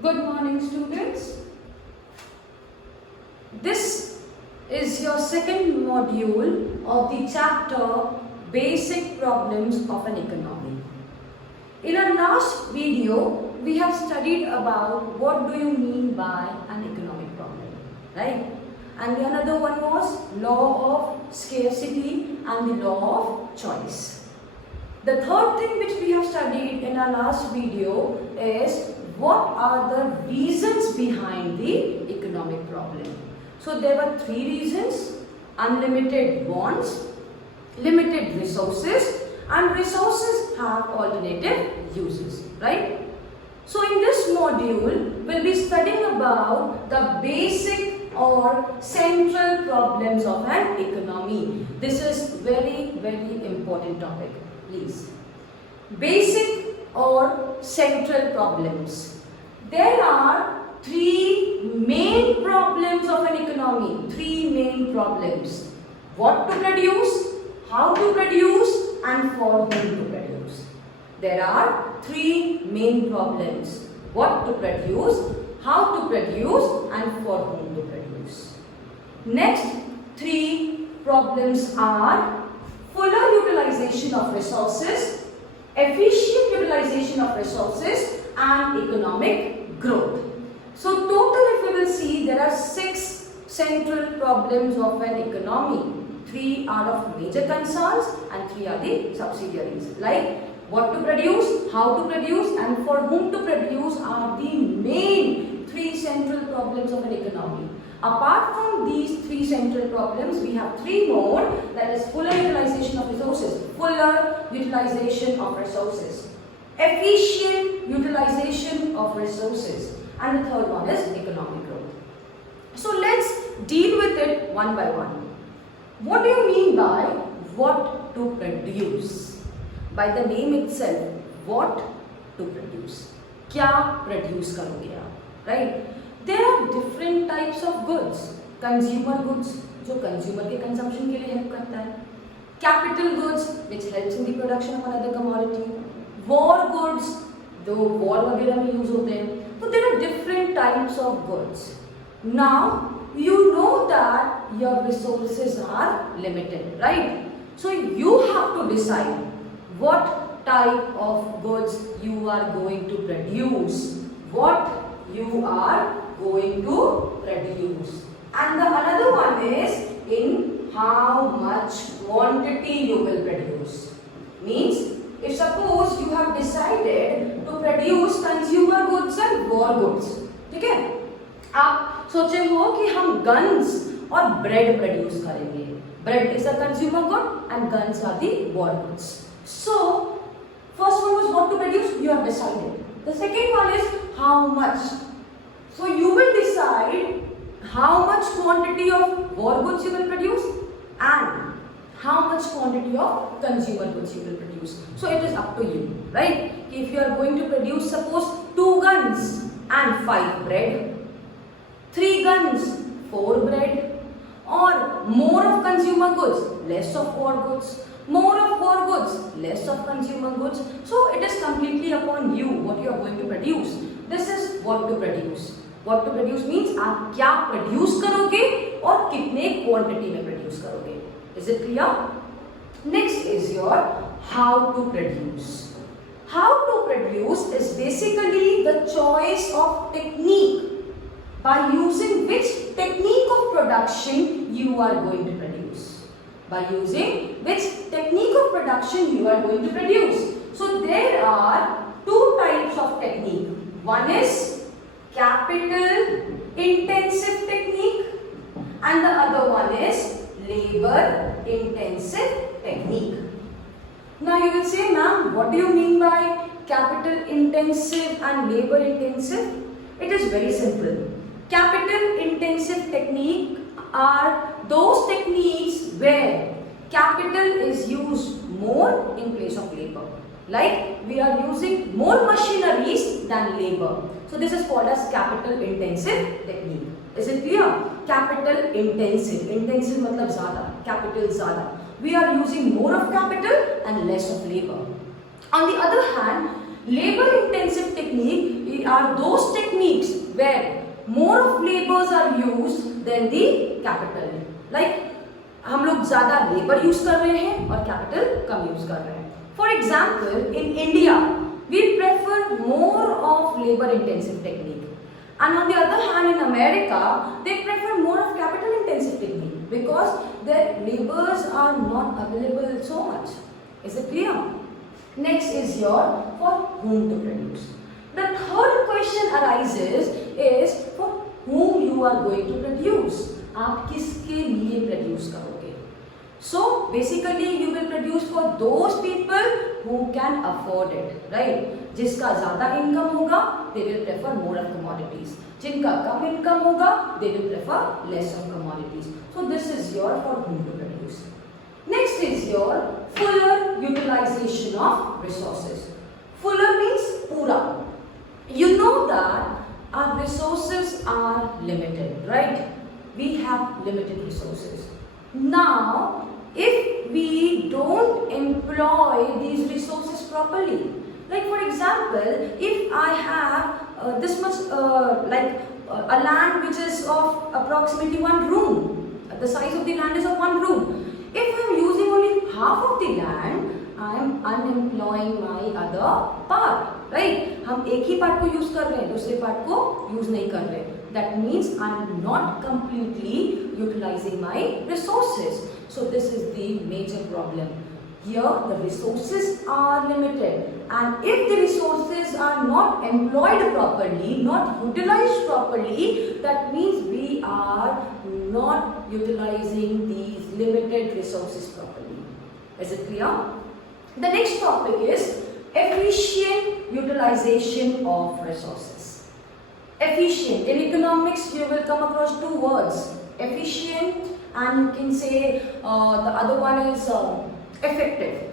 Good morning, students. This is your second module of the chapter Basic Problems of an Economy. In our last video, we have studied about what do you mean by an economic problem, right? And the another one was law of scarcity and the law of choice. The third thing which we have studied in our last video is what are the reasons behind the economic problem. So there were three reasons: unlimited wants, limited resources, and resources have alternative uses, right? So in this module, we'll be studying about the basic or central problems of an economy. This is very important topic, please. Basic or central problems. There are three main problems of an economy. Three main problems. What to produce, how to produce, and for whom to produce. There are three main problems. What to produce, how to produce, and for whom to produce. Next three problems are fuller utilization of resources, efficient utilization of resources, and economic growth. So total, if we will see, there are 6 central problems of an economy. 3 are of major concerns and 3 are the subsidiaries. Like what to produce, how to produce, and for whom to produce are the main 3 central problems of an economy. Apart from these 3 central problems, we have 3 more, that is fuller utilization of resources, fuller utilization of resources, efficient utilization of resources, and the third one is economic growth. So let's deal with it one by one. What do you mean by what to produce? By the name itself, what to produce? क्या produce करोगे आप, right? There are different types of goods. Consumer goods, जो consumer के consumption के लिए help करता है. Capital goods, which helps in the production of another commodity. War goods, जो war वगैरह में use होते हैं. So there are different types of goods. Now you know that your resources are limited, right? So you have to decide what type of goods you are going to produce. What you are going to produce. And the another one is in how much quantity you will produce. Means if suppose you have decided to produce consumer goods and war goods, ठीक है? आप सोचे हो कि हम guns और bread produce करेंगे. Bread is a consumer good and guns are the war goods. So first one was what to produce, you have decided. The second one is how much. So you will decide how much quantity of war goods you will produce and how much quantity of consumer goods you will produce. So it is up to you, right? If you are going to produce suppose 2 guns and 5 bread, 3 guns, 4 bread, or more of consumer goods, less of war goods, more of war goods, less of consumer goods. So it is completely upon you what you are going to produce. This is what to produce. What to produce means आप क्या produce करोगे और कितने quantity में produce करोगे. Is it clear? Next is your how to produce. How to produce is basically the choice of technique by using which technique of production you are going to produce. By using which technique of production you are going to produce. So there are 2 types of technique. One is capital intensive technique and the other one is labor intensive technique. Now you will say, ma'am, what do you mean by capital intensive and labor intensive? It is very simple. Capital intensive technique are those techniques where capital is used more in place of labor. Like we are using more machineries than labor. So this is called as capital intensive technique. Is it clear? Capital intensive. Intensive मतलब ज़्यादा. Capital ज़्यादा. We are using more of capital and less of labor. On the other hand, labor intensive technique are those techniques where more of labors are used than the capital. Like हम लोग ज्यादा labour use कर रहे हैं और capital कम use कर रहे हैं. For example in India we prefer more of labor intensive technique, and on the other hand in America they prefer more of capital intensive technique because their labors are not available so much. Is it clear? Next is your for whom to produce. The third question arises is for whom you are going to produce. आप किसके लिए produce करोगे? So basically you will produce for those people who can afford it, right? जिसका ज़्यादा income होगा, they will prefer more of commodities. जिनका कम income होगा, they will prefer less of commodities. So this is your for whom to produce. Next is your fuller utilization of resources. Fuller means पूरा. You know that our resources are limited, right? We have limited resources. Now, if we don't employ these resources properly, like for example, if I have this much a land which is of approximately one room, the size of the land is of one room. If I am using only half of the land, I am unemploying my other part, right? हम एक ही part को use कर रहे हैं, दूसरे part को use नहीं कर रहे. That means I am not completely utilizing my resources. So this is the major problem. Here the resources are limited, and if the resources are not employed properly, not utilized properly, that means we are not utilizing these limited resources properly. Is it clear? The next topic is efficient utilization of resources. Efficient. In economics, you will come across two words: efficient, and you can say the other one is effective.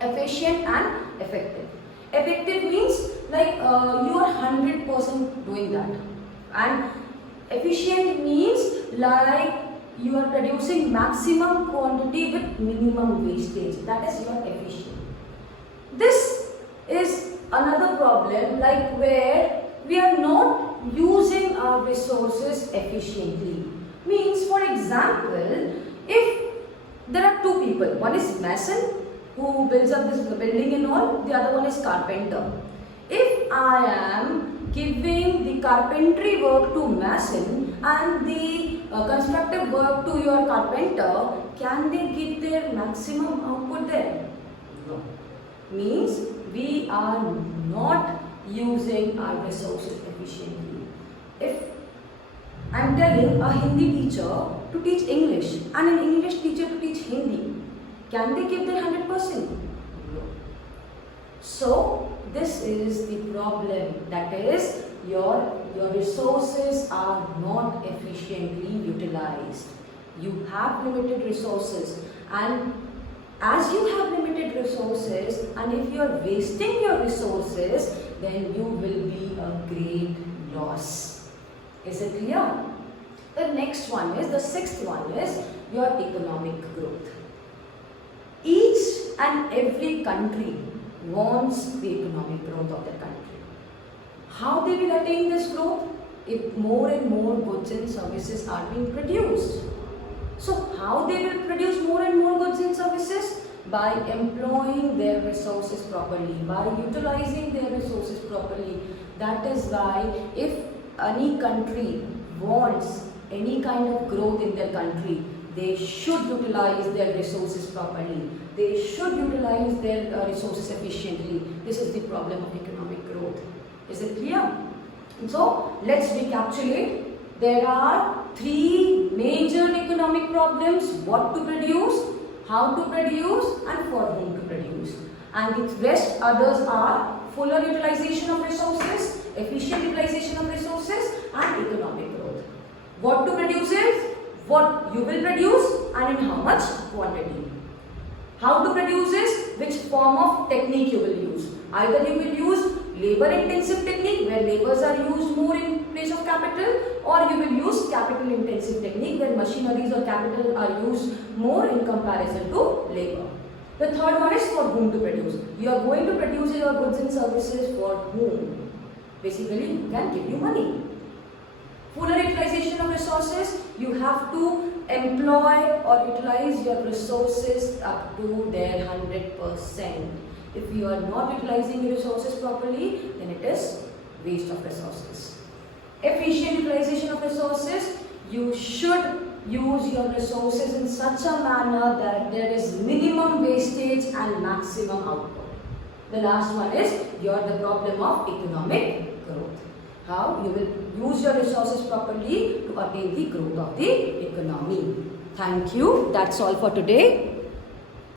Efficient and effective. Effective means like you are 100% doing that, and efficient means like you are producing maximum quantity with minimum wastage. That is your efficient. This is another problem, like where we are not using our resources efficiently. Means, for example, if there are two people, one is mason who builds up this building and all, the other one is carpenter. If I am giving the carpentry work to mason and the constructive work to your carpenter, can they give their maximum output there? No. Means we are not using our resources efficiently. If I am telling a Hindi teacher to teach English and an English teacher to teach Hindi, can they give their 100%? No. So this is the problem, that is your resources are not efficiently utilized. You have limited resources, and as you have limited resources, and if you are wasting your resources, then you will be a great loss. Is it clear? The next one is, the sixth one is your economic growth. Each and every country wants the economic growth of their country. How they will attain this growth? If more and more goods and services are being produced. So how they will produce more and more goods and services? By employing their resources properly, by utilizing their resources properly. That is why if any country wants any kind of growth in their country, they should utilize their resources properly. They should utilize their resources efficiently. This is the problem of economic growth. Is it clear? So let's recapitulate. There are three major economic problems: what to produce, how to produce, and for whom to produce. And the rest others are fuller utilization of resources, efficient utilization of resources, and economic growth. What to produce is what you will produce and in how much quantity. How to produce is which form of technique you will use. Either you will use labor intensive technique where labors are used more in place of capital, or you will use capital intensive technique where machineries or capital are used more in comparison to labor. The third one is for whom to produce. You are going to produce your goods and services for whom? Basically, who can give you money. Poor utilization of resources, you have to employ or utilize your resources up to their 100%. If you are not utilizing your resources properly, then it is waste of resources. Efficient utilization of resources, you should use your resources in such a manner that there is minimum wastage and maximum output. The last one is the problem of economic growth. How you will use your resources properly to attain the growth of the economy. Thank you. That's all for today.